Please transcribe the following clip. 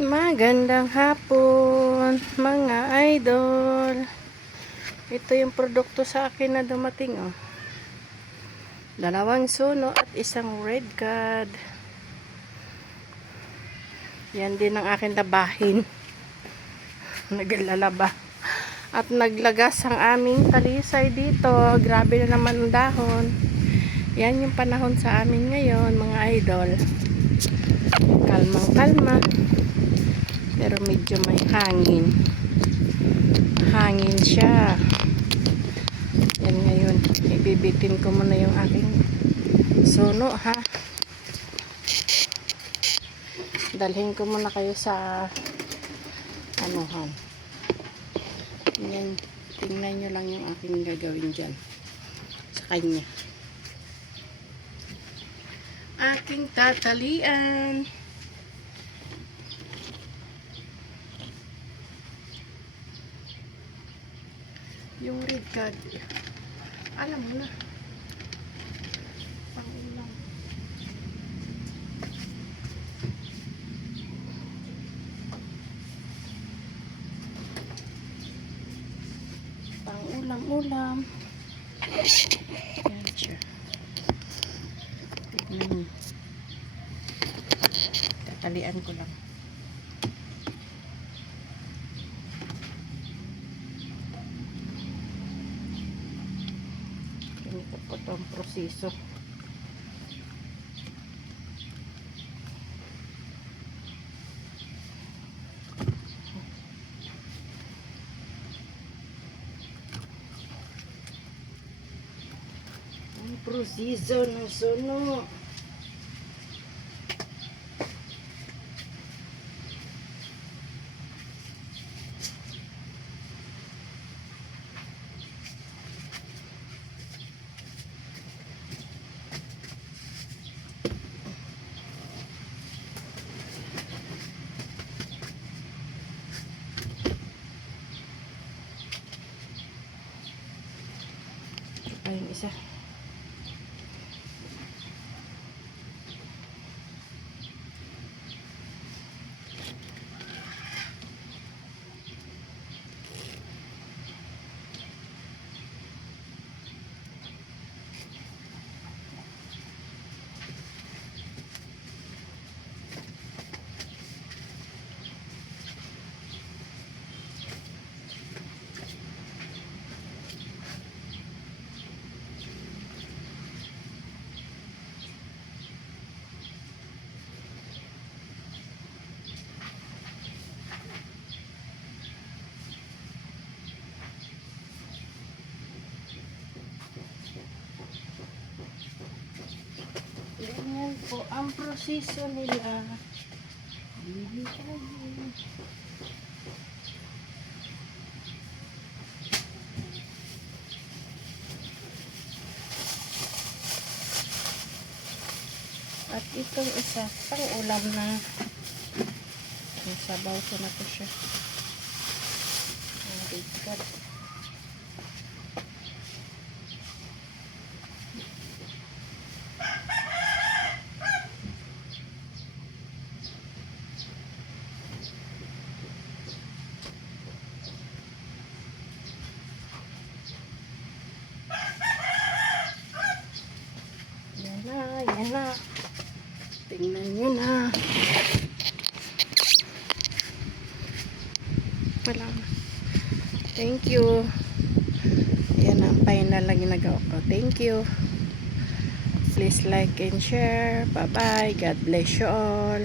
Magandang hapon, mga idol. Ito yung produkto sa akin na dumating, oh. 2 suno at 1 red card. Yan din ang aking labahin. Naglalaba. At naglagas ang aming talisay dito. Grabe na naman ang dahon. Yan yung panahon sa amin ngayon, mga idol. Kalmang kalma. Pero medyo may hangin. Hangin siya. Yan ngayon. Ibibitin ko muna yung aking suno, ha. Dalhin ko muna kayo sa anuhan. Yan. Tingnan nyo lang yung aking gagawin dyan. Sa kanya. Aking tatalian. Yung red card, alam mo na, pang-ulam. Pang-ulam-ulam. Yan siya. Tignan. Tatalian ko lang. Ito po itong proseso. Ang proseso ng suno. Yung isa. Ganyan po ang proseso nila. At itong isa, pang-ulam na. Sabaw ko na po siya. Ang red card. Yan na. Tingnan nyo na. Wala na. Thank you. Yan ang final lang ginagawa ko. Thank you. Please like and share. Bye-bye. God bless you all.